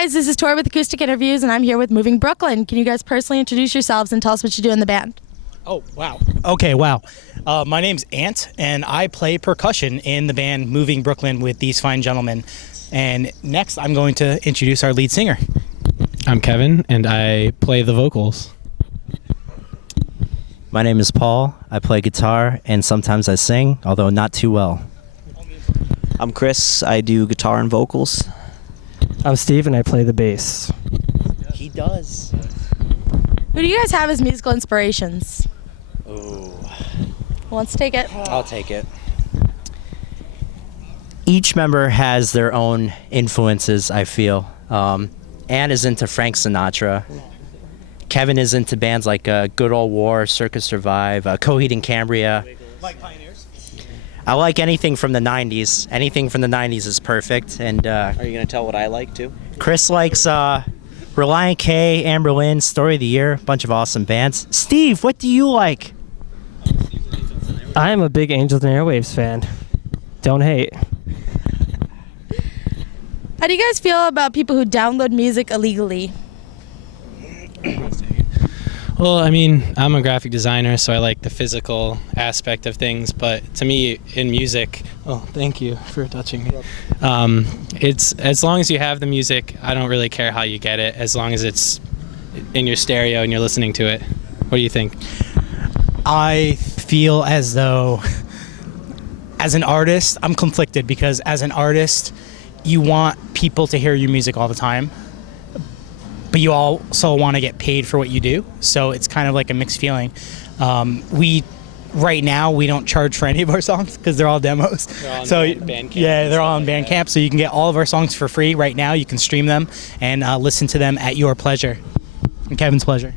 guys, this is Tori with Acoustic Interviews, and I'm here with Moving Brooklyn. Can you guys personally introduce yourselves and tell us what you do in the band? Oh, wow. Okay, wow. My name's Ant, and I play percussion in the band Moving Brooklyn with these fine gentlemen. And next, I'm going to introduce our lead singer. I'm Kevin, and I play the vocals. My name is Paul. I play guitar, and sometimes I sing, although not too well. I'm Chris. I do guitar and vocals. I'm Steve, and I play the bass. He does. Who do you guys have as musical inspirations? Oh, Who wants to take it? I'll take it. Each member has their own influences, I feel. Ann is into Frank Sinatra. Kevin is into bands like Good Old War, Circus Survive, Coheed and Cambria. Like Pioneers. I like anything from the 90s. Anything from the 90s is perfect. And Are you going to tell what I like too? Chris likes Reliant K, Amber Lynn, Story of the Year, bunch of awesome bands. Steve, what do you like? I am a big Angels and Airwaves fan. Don't hate. How do you guys feel about people who download music illegally? Well, I mean, I'm a graphic designer, so I like the physical aspect of things. But to me, in music, oh, thank you for touching me. It's as long as you have the music, I don't really care how you get it, as long as it's in your stereo and you're listening to it. What do you think? I feel as though, as an artist, I'm conflicted because as an artist, you want people to hear your music all the time, but you also want to get paid for what you do. So it's kind of like a mixed feeling. Right now, we don't charge for any of our songs because they're all demos. They're all on So Bandcamp yeah, they're all on and stuff like Bandcamp. So you can get all of our songs for free right now. You can stream them and listen to them at your pleasure and Kevin's pleasure.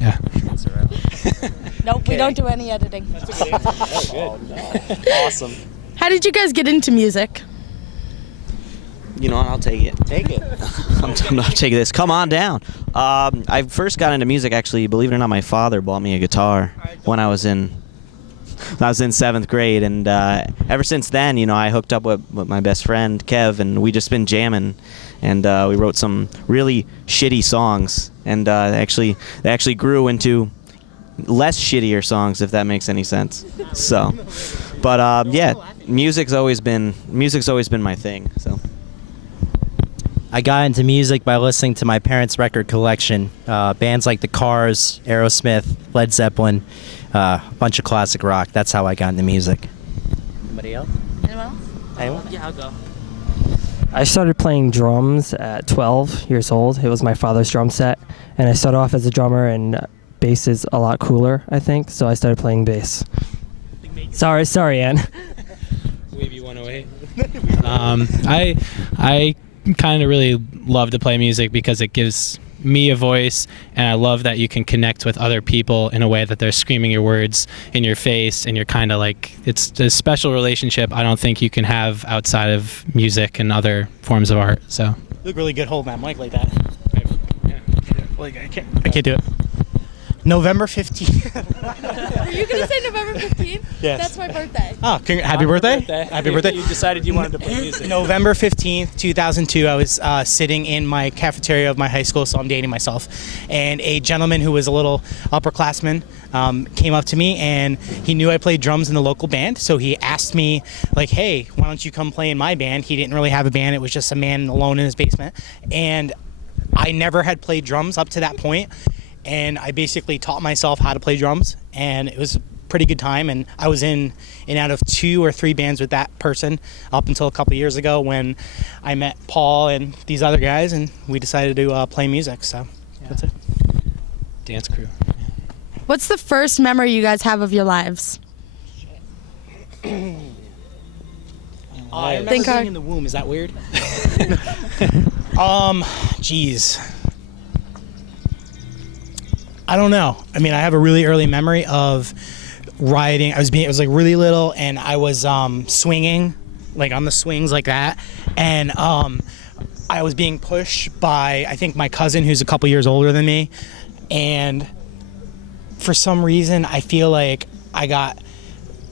Yeah. Nope, we don't do any editing. Awesome. How did you guys get into music? You know what? I'll take it. Take it. I'm taking this. Come on down. I first got into music, actually, believe it or not, my father bought me a guitar when I was in 7th grade. And ever since then, you know, I hooked up with my best friend, Kev, and we just been jamming. And we wrote some really shitty songs. And they actually grew into less shittier songs, if that makes any sense. So, but yeah, music's always been my thing. So. I got into music by listening to my parents' record collection. Bands like The Cars, Aerosmith, Led Zeppelin, a bunch of classic rock. That's how I got into music. Anybody else? Anyone else? Anyone? Yeah, I'll go. I started playing drums at 12 years old. It was my father's drum set, and I started off as a drummer, and bass is a lot cooler, I think, so I started playing bass. Sorry, Ann. Wave you one away. I kind of really love to play music because it gives me a voice, and I love that you can connect with other people in a way that they're screaming your words in your face, and you're kind of like, it's a special relationship I don't think you can have outside of music and other forms of art. So You look really good holding that mic like that. Like I can't do it. November 15th. Are you going to say November 15th? Yes. That's my birthday. Oh, happy birthday. Happy birthday. You decided you wanted to play music. November 15th, 2002, I was sitting in my cafeteria of my high school, so I'm dating myself. And a gentleman who was a little upperclassman came up to me, and he knew I played drums in the local band. So he asked me, like, hey, why don't you come play in my band? He didn't really have a band. It was just a man alone in his basement. And I never had played drums up to that point. And I basically taught myself how to play drums, and it was a pretty good time. And I was in and out of 2 or 3 bands with that person up until a couple of years ago when I met Paul and these other guys, and we decided to play music. So that's it. Dance crew. What's the first memory you guys have of your lives? I remember Think being I- in the womb. Is that weird? Geez. I don't know. I mean, I have a really early memory of riding. It was like really little, and I was swinging, like on the swings like that, and I was being pushed by, I think, my cousin who's a couple years older than me, and for some reason I feel like I got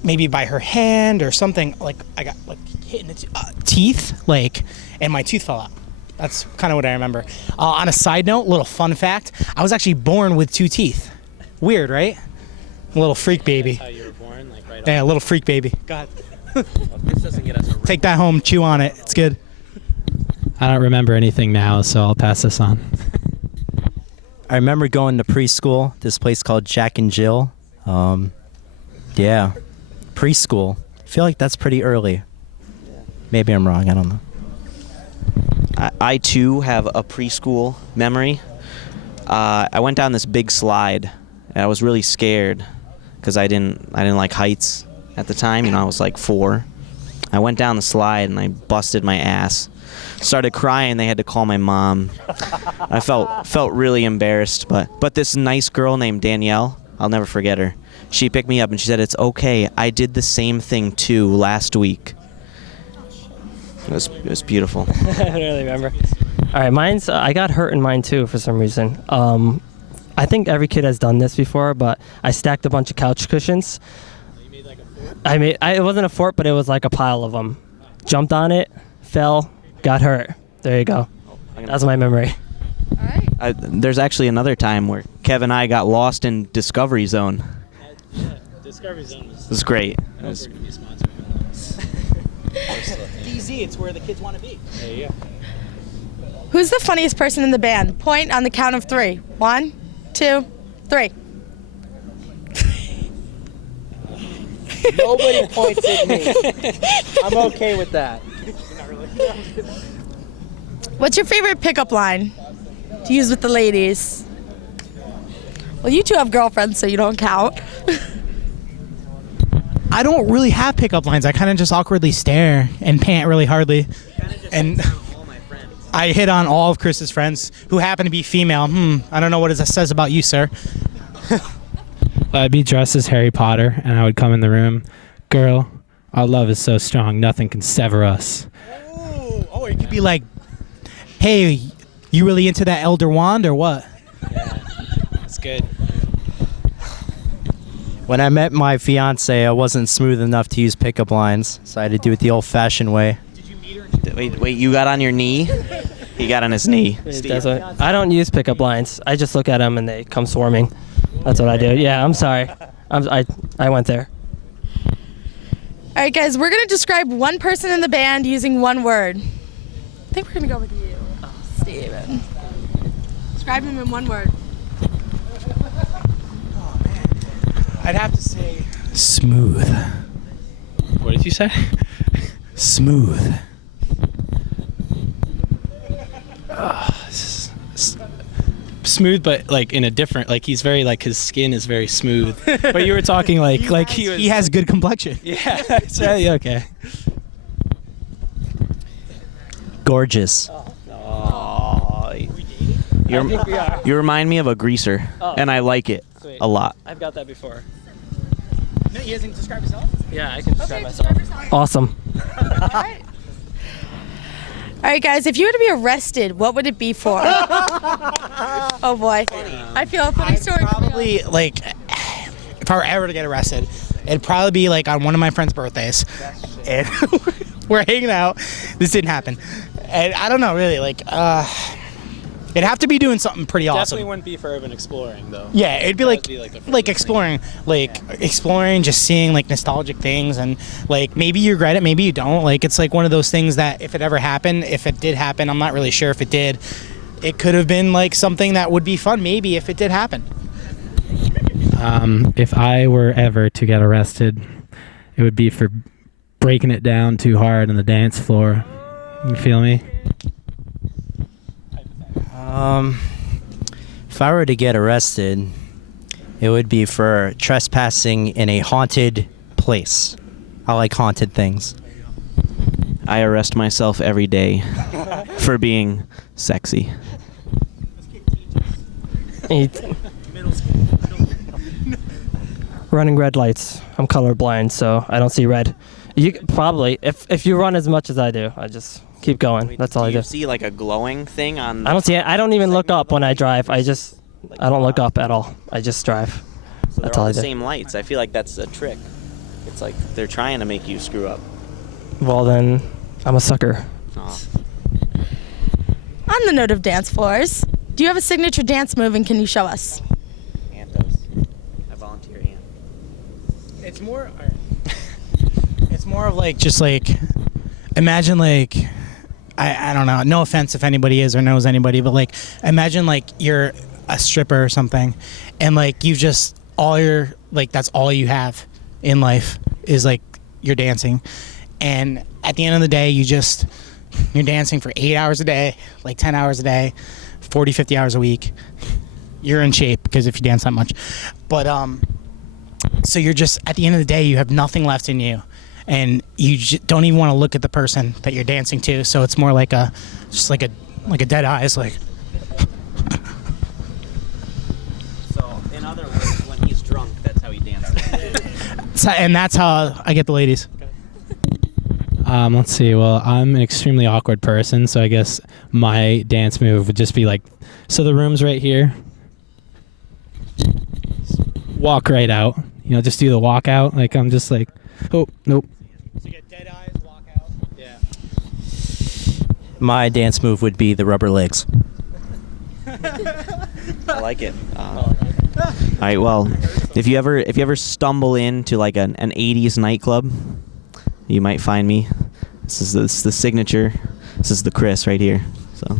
maybe by her hand or something, like I got like hit in the teeth, like, and my tooth fell out. That's kind of what I remember. On a side note, little fun fact, I was actually born with 2 teeth. Weird, right? A little freak baby. How you were born, like right Yeah, a little freak baby. Go ahead. This doesn't get us. Take that home, chew on it. It's good. I don't remember anything now, so I'll pass this on. I remember going to preschool, this place called Jack and Jill. Yeah, preschool. I feel like that's pretty early. Maybe I'm wrong. I don't know. I too have a preschool memory. I went down this big slide, and I was really scared because I didn't like heights at the time. You know, I was like 4. I went down the slide and I busted my ass. Started crying. They had to call my mom. I felt really embarrassed, but this nice girl named Danielle, I'll never forget her. She picked me up and she said, "It's okay. I did the same thing too last week." It was beautiful. I don't really remember. All right, mine's I got hurt in mine too for some reason. I think every kid has done this before, but I stacked a bunch of couch cushions. It wasn't a fort, but it was like a pile of them. Jumped on it, fell, got hurt. There you go. That's my memory. All right. There's actually another time where Kev and I got lost in Discovery Zone. Discovery Zone It was great. It was, DZ, it's where the kids want to be. There you go. Who's the funniest person in the band? Point on the count of 3. 1, 2, 3. Nobody points at me. I'm okay with that. What's your favorite pickup line to use with the ladies? Well, you 2 have girlfriends, so you don't count. I don't really have pickup lines. I kind of just awkwardly stare and pant really hardly. And I hit on all of Chris's friends who happen to be female. I don't know what it says about you, sir. I'd be dressed as Harry Potter, and I would come in the room. Girl, our love is so strong, nothing can sever us. Oh, it could be like, hey, you really into that Elder Wand or what? Yeah, that's good. When I met my fiance, I wasn't smooth enough to use pickup lines, so I had to do it the old-fashioned way. wait, you got on your knee? He got on his knee. I don't use pickup lines. I just look at them and they come swarming. That's what I do. Yeah, I'm sorry. I went there. All right, guys, we're going to describe one person in the band using one word. I think we're going to go with you, Steven. Describe him in one word. I'd have to say smooth. What did you say? Smooth. Smooth, but like in a different, like he's very, like his skin is very smooth. But you were talking like he was. He has good complexion. Yeah. Yeah, okay. Gorgeous. You remind me of a greaser, and I like it Sweet. a lot. I've got that before. No, he hasn't described himself. Yeah, I can describe myself. Awesome. All right, guys, if you were to be arrested, what would it be for? Oh, boy. I feel a funny story. Probably, like, if I were ever to get arrested, it'd probably be, like, on one of my friend's birthdays. And we're hanging out. This didn't happen. And I don't know, really, like, it'd have to be doing something pretty awesome. Definitely wouldn't be for urban exploring, though. Yeah, it'd be That'd like, be like exploring, just seeing like nostalgic things, and like maybe you regret it, maybe you don't. Like it's like one of those things that if it ever happened, if it did happen, I'm not really sure if it did. It could have been like something that would be fun, maybe if it did happen. If I were ever to get arrested, it would be for breaking it down too hard on the dance floor. You feel me? If I were to get arrested, it would be for trespassing in a haunted place. I like haunted things. I arrest myself every day for being sexy. Running red lights. I'm colorblind, so I don't see red. You probably, if you run as much as I do, I just keep going. That's all I do. You see like a glowing thing on? I don't see it. I don't even look up when I drive. I don't look up at all. I just drive. So they're That's all all I the do. same lights. I feel like that's a trick. It's like they're trying to make you screw up. Well, then I'm a sucker. Aw. On the note of dance floors, do you have a signature dance move and can you show us? Ant does. I volunteer Ant. It's more. It's more of like just like, imagine like, I don't know. No offense if anybody is or knows anybody, but like imagine like you're a stripper or something, and like you just that's all you have in life is like you're dancing, and at the end of the day you're dancing for 8 hours a day, like 10 hours a day, 40, 50 hours a week. You're in shape because if you dance that much, but so you're just at the end of the day you have nothing left in you. And you don't even want to look at the person that you're dancing to, so it's more like a dead eyes, like. So, in other words, when he's drunk, that's how he dances. And that's how I get the ladies. Let's see. Well, I'm an extremely awkward person, so I guess my dance move would just be like, so the room's right here. Walk right out. Just do the walk out. Like I'm just like, oh, nope. So you get dead eyes, walk out. Yeah. My dance move would be the rubber legs. I like it. All right. Well, if you ever stumble into like an 80s nightclub, you might find me. This is the signature. This is the Chris right here. So.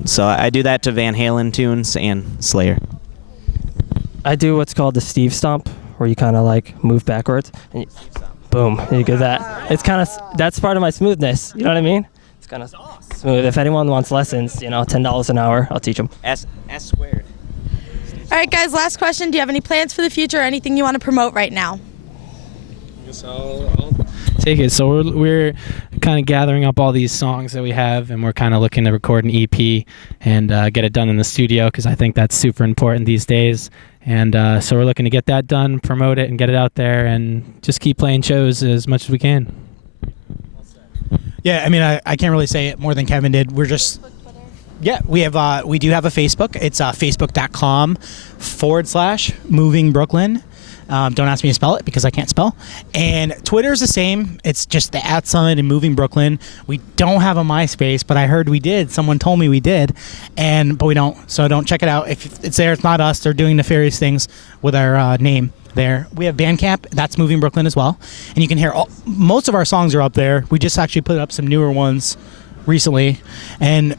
So I do that to Van Halen tunes and Slayer. I do what's called the Steve stomp, where you kind of like move backwards, and boom, you get that. It's kind of that's part of my smoothness. You know what I mean? It's kind of smooth. If anyone wants lessons, $10 an hour, I'll teach them. S squared. All right, guys, last question. Do you have any plans for the future or anything you want to promote right now? I'll take it. So we're kind of gathering up all these songs that we have, and we're kind of looking to record an EP and get it done in the studio because I think that's super important these days. And so we're looking to get that done, promote it, and get it out there, and just keep playing shows as much as we can. Yeah, I mean, I can't really say it more than Kevin did. We're just. Yeah, we do have a Facebook. It's facebook.com/Moving Brooklyn. Don't ask me to spell it because I can't spell. And Twitter is the same. It's just the @ and Moving Brooklyn. We don't have a MySpace, but I heard we did. Someone told me we did, but we don't. So don't check it out. If it's there, it's not us. They're doing nefarious things with our name there. We have Bandcamp. That's Moving Brooklyn as well. And you can hear most of our songs are up there. We just actually put up some newer ones recently. And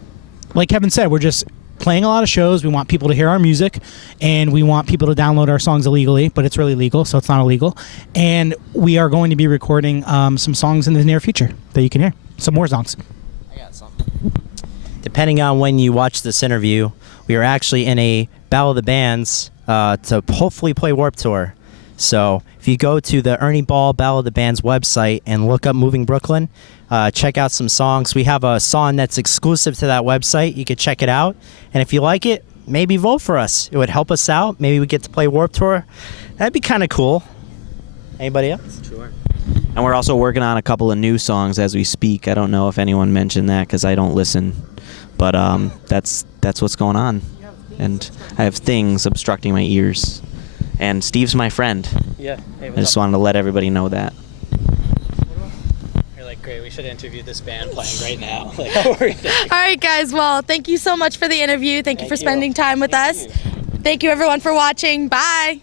like Kevin said, we're just playing a lot of shows. We want people to hear our music, and we want people to download our songs illegally, but it's really legal, so it's not illegal. And we are going to be recording some songs in the near future that you can hear. Some more songs. I got some. Depending on when you watch this interview, we are actually in a Battle of the Bands to hopefully play Warped Tour. So if you go to the Ernie Ball Battle of the Bands website and look up Moving Brooklyn, check out some songs. We have a song that's exclusive to that website. You could check it out. And if you like it, maybe vote for us. It would help us out. Maybe we get to play Warped Tour. That'd be kind of cool. Anybody else? Sure. And we're also working on a couple of new songs as we speak. I don't know if anyone mentioned that because I don't listen. But that's what's going on. And I have things obstructing my ears. And Steve's my friend. Yeah. Hey, I just wanted to let everybody know that. You're like, great, we should interview this band playing right now. Like, what were you thinking? All right, guys. Well, thank you so much for the interview. Thank you for spending time with us. Thank you, everyone, for watching. Bye.